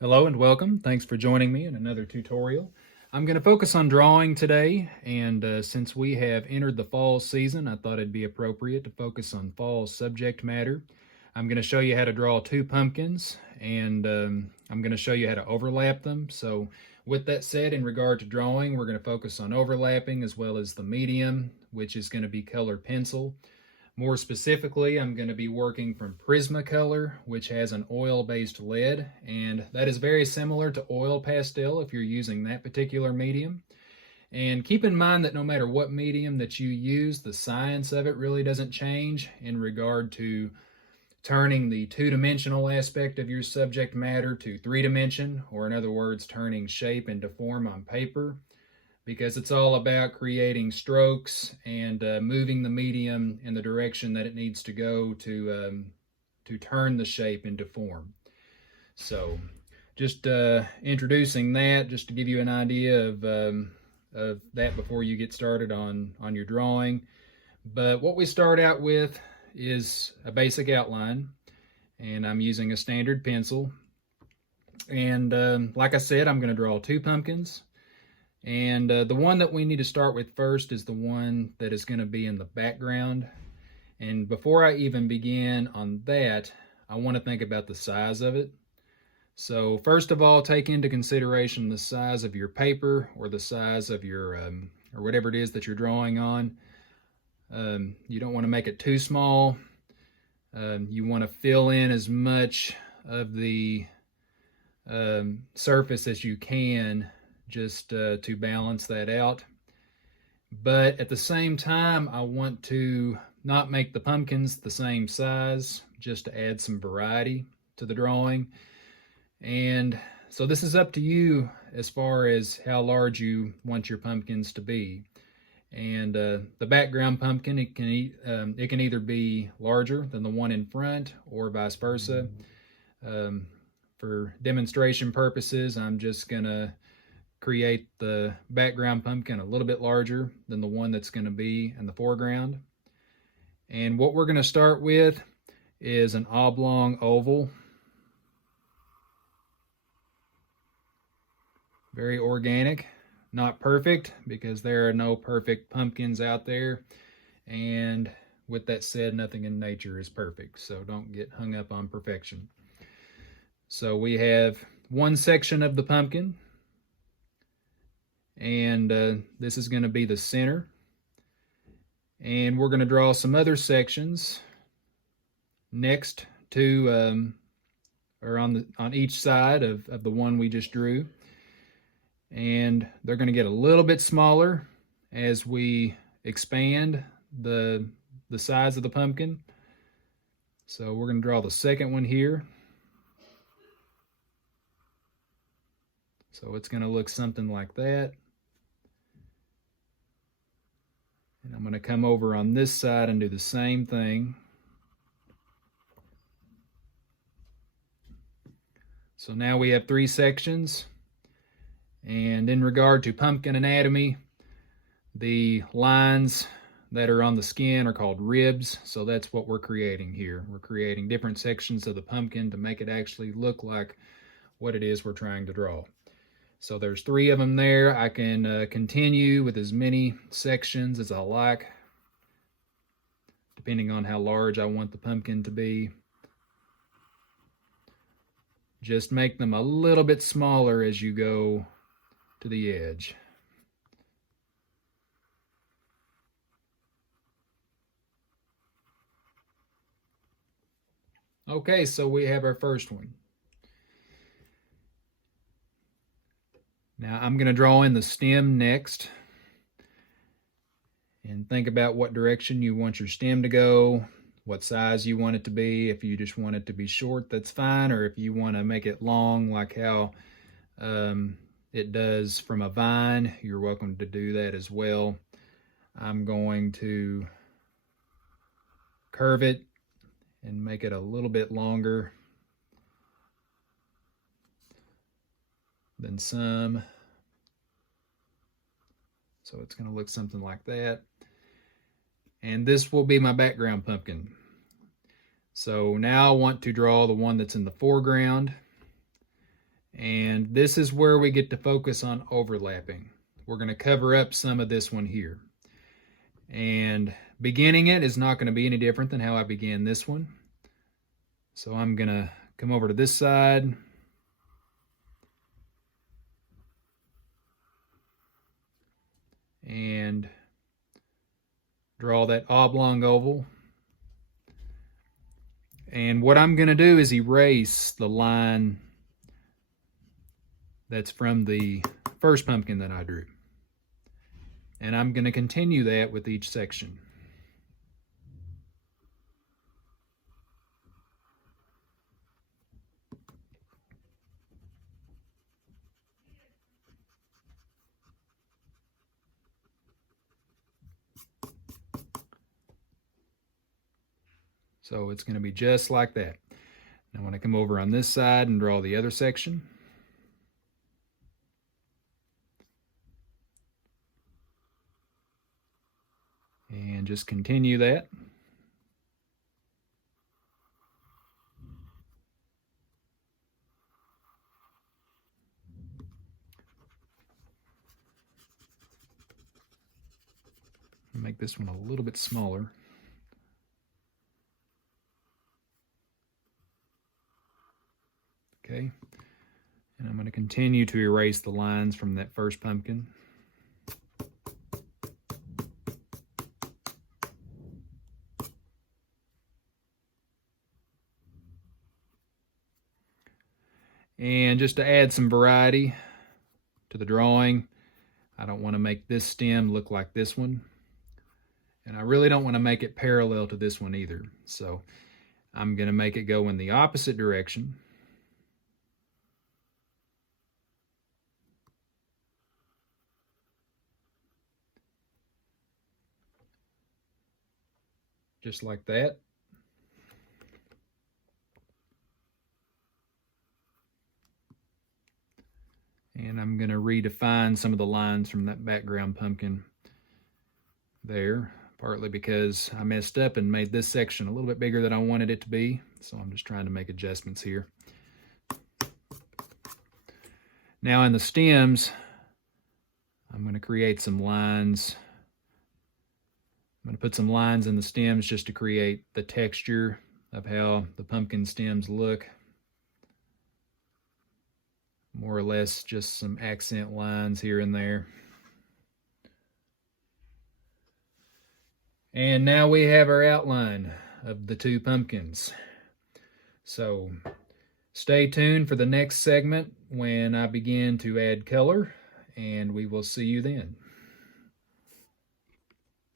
Hello and welcome. Thanks for joining me in another tutorial. I'm going to focus on drawing today, and since we have entered the fall season, I thought it'd be appropriate to focus on fall subject matter. I'm going to show you how to draw two pumpkins, and I'm going to show you how to overlap them. So with that said, in regard to drawing, we're going to focus on overlapping as well as the medium, which is going to be color pencil. More specifically, I'm going to be working from Prismacolor, which has an oil-based lead, and that is very similar to oil pastel if you're using that particular medium. And keep in mind that no matter what medium that you use, the science of it really doesn't change in regard to turning the two-dimensional aspect of your subject matter to three-dimension, or in other words, turning shape into form on paper, because it's all about creating strokes and moving the medium in the direction that it needs to go to turn the shape into form. So just introducing that, just to give you an idea of that before you get started on your drawing. But what we start out with is a basic outline, and I'm using a standard pencil. And like I said, I'm going to draw two pumpkins. And the one that we need to start with first is the one that is going to be in the background. And before I even begin on that, I want to think about the size of it. So first of all, take into consideration the size of your paper or the size of your, or whatever it is that you're drawing on. You don't want to make it too small. You want to fill in as much of the surface as you can, just to balance that out. But at the same time, I want to not make the pumpkins the same size, just to add some variety to the drawing. And so this is up to you as far as how large you want your pumpkins to be. And the background pumpkin, it can either be larger than the one in front or vice versa. For demonstration purposes, I'm just gonna create the background pumpkin a little bit larger than the one that's going to be in the foreground. And what we're going to start with is an oblong oval. Very organic, not perfect, because there are no perfect pumpkins out there. And with that said, nothing in nature is perfect, so don't get hung up on perfection. So we have one section of the pumpkin, and this is going to be the center, and we're going to draw some other sections next to or on each side of the one we just drew, and they're going to get a little bit smaller as we expand the size of the pumpkin. So we're going to draw the second one here. So it's going to look something like that. And I'm going to come over on this side and do the same thing. So now we have three sections. And in regard to pumpkin anatomy, the lines that are on the skin are called ribs. So that's what we're creating here. We're creating different sections of the pumpkin to make it actually look like what it is we're trying to draw. So there's three of them there. I can continue with as many sections as I like, depending on how large I want the pumpkin to be. Just make them a little bit smaller as you go to the edge. Okay, so we have our first one. Now I'm going to draw in the stem next, and think about what direction you want your stem to go, what size you want it to be. If you just want it to be short, that's fine, or if you want to make it long like how it does from a vine, you're welcome to do that as well. I'm going to curve it and make it a little bit longer than some. So it's going to look something like that. And this will be my background pumpkin. So now I want to draw the one that's in the foreground. And this is where we get to focus on overlapping. We're going to cover up some of this one here. And beginning it is not going to be any different than how I began this one. So I'm going to come over to this side. And draw that oblong oval. And what I'm going to do is erase the line that's from the first pumpkin that I drew. And I'm going to continue that with each section. So it's going to be just like that. Now when I come over on this side and draw the other section, and just continue that. Make this one a little bit smaller. Okay, and I'm going to continue to erase the lines from that first pumpkin. And just to add some variety to the drawing, I don't want to make this stem look like this one. And I really don't want to make it parallel to this one either. So I'm going to make it go in the opposite direction. Just like that. And I'm going to redefine some of the lines from that background pumpkin there, partly because I messed up and made this section a little bit bigger than I wanted it to be. So I'm just trying to make adjustments here. Now in the stems, I'm going to create some lines. I'm going to put some lines in the stems just to create the texture of how the pumpkin stems look. More or less just some accent lines here and there. And now we have our outline of the two pumpkins. So stay tuned for the next segment when I begin to add color, and we will see you then.